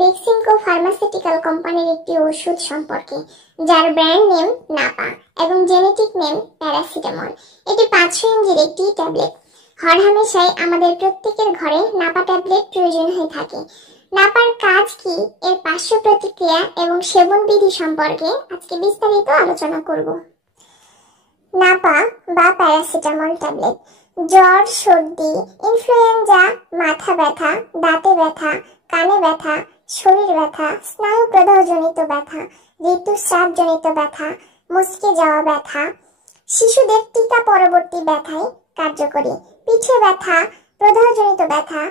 Beximco pharmaceutical কোম্পানির একটি ওষুধ সম্পর্কে, যার ব্র্যান্ড নেম নাপা এবং জেনেটিক নেম প্যারাসিটামল। এটি 500 mgর একটি ট্যাবলেট। হরহামেশাই আমাদের প্রত্যেকের ঘরে নাপা ট্যাবলেট প্রয়োজন হয়ে থাকে। নাপার কাজ কি, এর পার্শ্ব প্রতিক্রিয়া এবং সেবন বিধি সম্পর্কে আজকে বিস্তারিত আলোচনা করব। নাপা বা প্যারাসিটামল ট্যাবলেট জ্বর, সর্দি, ইনফ্লুয়েঞ্জা, মাথা ব্যথা, দাঁতে ব্যথা, কানে ব্যথা, শরীর ব্যথা, স্নায়ু প্রদাহজনিত ব্যথা, ঋতুস্রাবজনিত ব্যথা, মুচকে যাওয়া ব্যথা, শিশুদের টিকা পরবর্তী ব্যথায় কার্যকরী, পিঠে ব্যথা, প্রদাহজনিত ব্যথা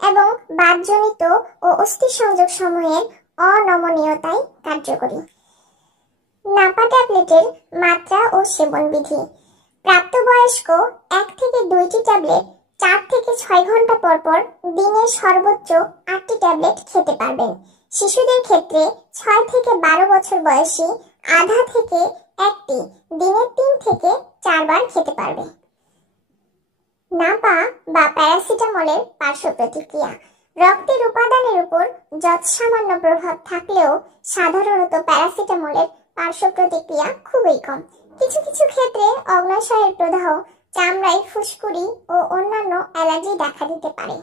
এবং বাতজনিত ও অস্থি সংযোগ সমূহের অনমনীয়তায় কার্যকরী। নাপা ট্যাবলেটের মাত্রা ও সেবন বিধি। প্রাপ্তবয়স্ক 1 থেকে 2টি ট্যাবলেট 4 থেকে 6 ঘন্টা পর পর দিনে সর্বোচ্চ 8টি ট্যাবলেট খেতে পারবেন। শিশুদের ক্ষেত্রে 6 থেকে 12 বছর বয়সী আধা থেকে 1টি দিনে 3 থেকে 4 বার খেতে পারবে। নাপা বা প্যারাসিটামলের পার্শ্ব প্রতিক্রিয়া। রক্তের উপাদানের উপর যৎসামান্য প্রভাব থাকলেও সাধারণত প্যারাসিটামলের পার্শ্ব প্রতিক্রিয়া খুবই কম। কিছু কিছু ক্ষেত্রে অগ্ন্যাশয়ের প্রদাহ, চামড়ায় ফুসকুড়ি ও অন্যান্য অ্যালার্জি দেখা দিতে পারে।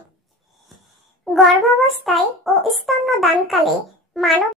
গর্ভাবস্থায় ও স্তন্যদানকালে মানব